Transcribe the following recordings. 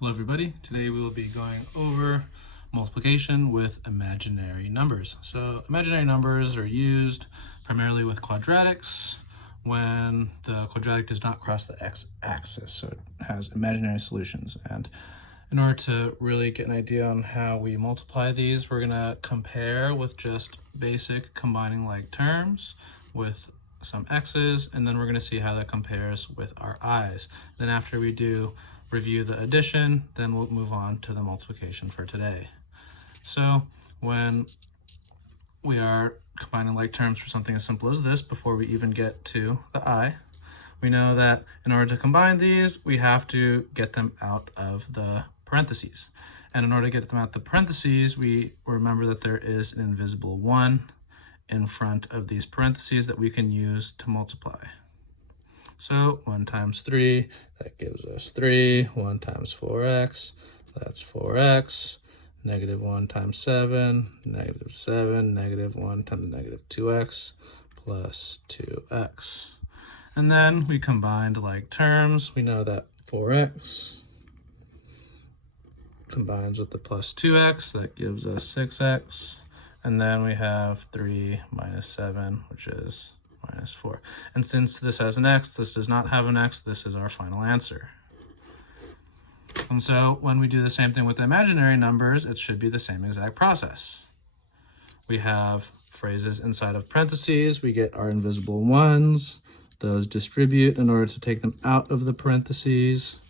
Hello everybody, today we will be going over multiplication with imaginary numbers. So imaginary numbers are used primarily with quadratics when the quadratic does not cross the x-axis, so it has imaginary solutions. And in order to really get an idea on how we multiply these, we're going to compare with just basic combining like terms with some x's, and then we're going to see how that compares with our i's. Then after we do review the addition, then we'll move on to the multiplication for today. So when we are combining like terms for something as simple as this, before we even get to the I, we know that in order to combine these, we have to get them out of the parentheses. And in order to get them out of the parentheses, we remember that there is an invisible 1 in front of these parentheses that we can use to multiply. So 1 times 3, that gives us 3. 1 times 4x, that's 4x. Negative 1 times 7, negative 7. Negative 1 times negative 2x plus 2x. And then we combined like terms. We know that 4x combines with the plus 2x, that gives us 6x. And then we have 3 minus 7, which is minus 4. And since this has an x, this does not have an x, this is our final answer. And so when we do the same thing with the imaginary numbers, it should be the same exact process. We have phrases inside of parentheses, we get our invisible ones, those distribute in order to take them out of the parentheses.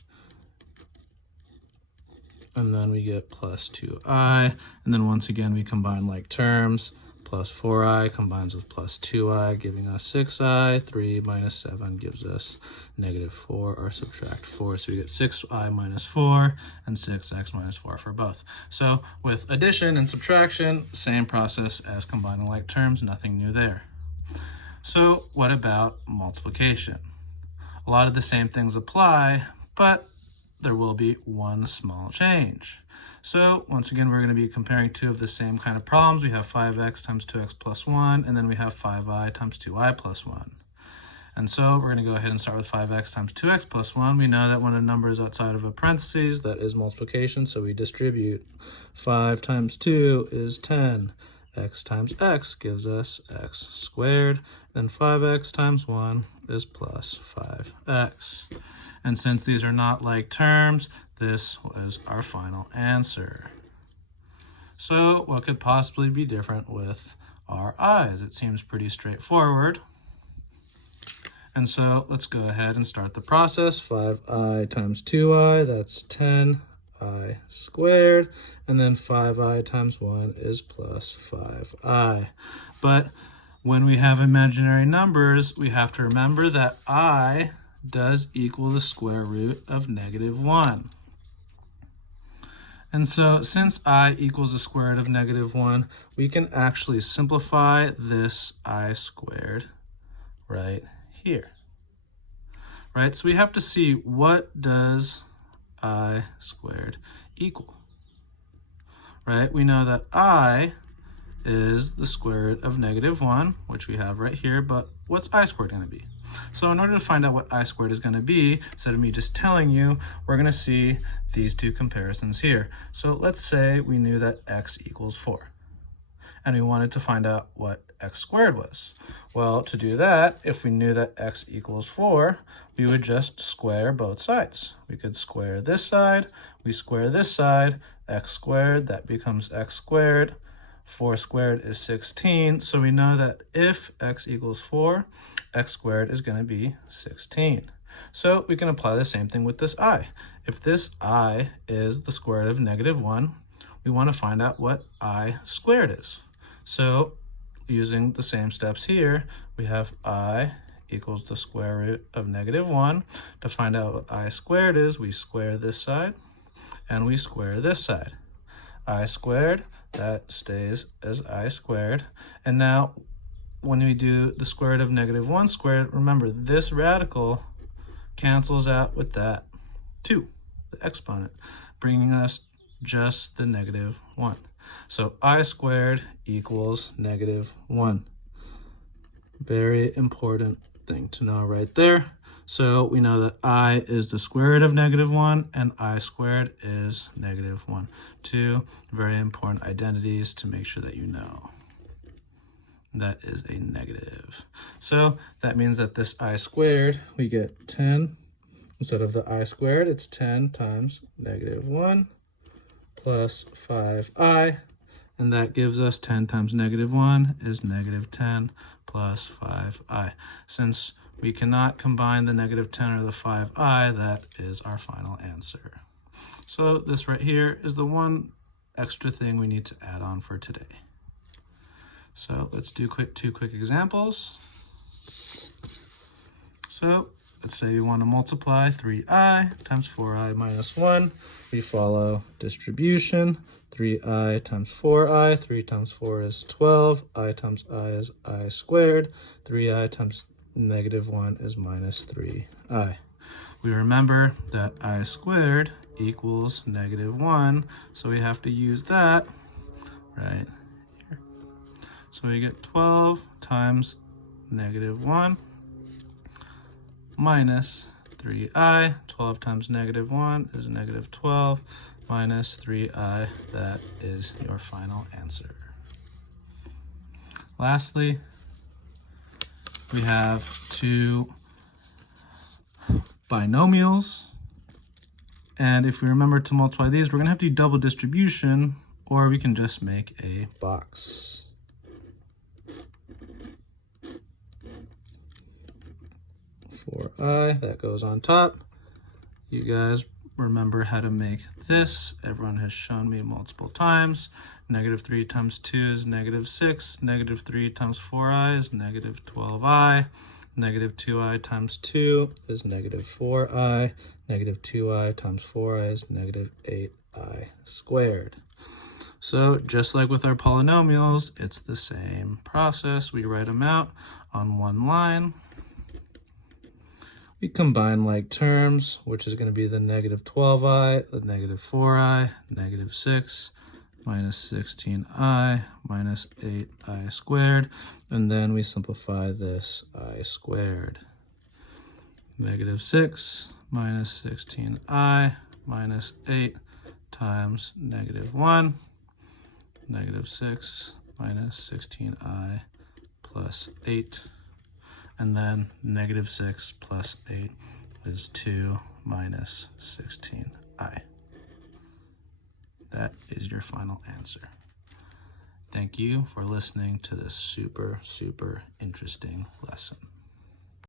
And then we get plus 2i, and then once again we combine like terms. Plus 4i combines with plus 2i, giving us 6i. 3 minus 7 gives us negative 4, or subtract 4. So we get 6i minus 4 and 6x minus 4 for both. So with addition and subtraction, same process as combining like terms, nothing new there. So what about multiplication? A lot of the same things apply, but there will be one small change. So once again, we're going to be comparing two of the same kind of problems. We have 5x times 2x plus 1, and then we have 5i times 2i plus 1. And so we're going to go ahead and start with 5x times 2x plus 1. We know that when a number is outside of a parentheses, that is multiplication, so we distribute. 5 times 2 is 10. X times x gives us x squared. Then 5x times 1 is plus 5x. And since these are not like terms, this was our final answer. So what could possibly be different with our i's? It seems pretty straightforward. And so let's go ahead and start the process. 5i times 2i, that's 10i squared. And then 5i times 1 is plus 5i. But when we have imaginary numbers, we have to remember that I does equal the square root of negative 1. And so since I equals the square root of negative 1, we can actually simplify this I squared right here. Right? So we have to see, what does I squared equal? Right? We know that I is the square root of negative 1, which we have right here, but what's I squared going to be? So in order to find out what I squared is going to be, instead of me just telling you, we're going to see these two comparisons here. So let's say we knew that x equals 4, and we wanted to find out what x squared was. Well, to do that, if we knew that x equals 4, we would just square both sides. We could square this side, we square this side, x squared, that becomes x squared. 4 squared is 16, so we know that if x equals 4, x squared is going to be 16. So we can apply the same thing with this I. If this I is the square root of negative 1, we want to find out what I squared is. So using the same steps here, we have I equals the square root of negative 1. To find out what I squared is, we square this side and we square this side. I squared, that stays as I squared. And now when we do the square root of negative 1 squared, remember this radical cancels out with that 2, the exponent, bringing us just the negative 1. So I squared equals negative 1. Very important thing to know right there. So we know that I is the square root of -1 and I squared is -1. Two very important identities to make sure that you know. That is a negative. So that means that this I squared, we get 10. Instead of the I squared, it's 10 times -1 plus 5I. And that gives us 10 times -1 is -10 plus 5I. Since we cannot combine the -10 or the 5I, that is our final answer. So this right here is the one extra thing we need to add on for today. So let's do two quick examples. So let's say we want to multiply 3I times 4I minus 1. We follow distribution. 3I times 4I. 3 times 4 is 12. I times I is I squared. 3I times -1 is minus 3I. We remember that I squared equals -1, so we have to use that right here. So we get 12 times -1 minus 3I. 12 times -1 is -12 minus 3I. That is your final answer. Lastly, we have two binomials. And if we remember to multiply these, we're going to have to do double distribution, or we can just make a box. For I, that goes on top. You guys remember how to make this. Everyone has shown me multiple times. -3 times 2 is -6. -3 times 4i is -12i. -2i times 2 is -4i. -2i times 4i is -8i squared. So just like with our polynomials, it's the same process. We write them out on one line. We combine like terms, which is going to be the -12i, the -4i, -6, minus 16i, minus 8i squared, and then we simplify this I squared. -6 minus 16i minus 8 times -1, -6 minus 16i plus 8, and then -6 plus 8 is 2 minus 16i. That is your final answer. Thank you for listening to this super, super interesting lesson.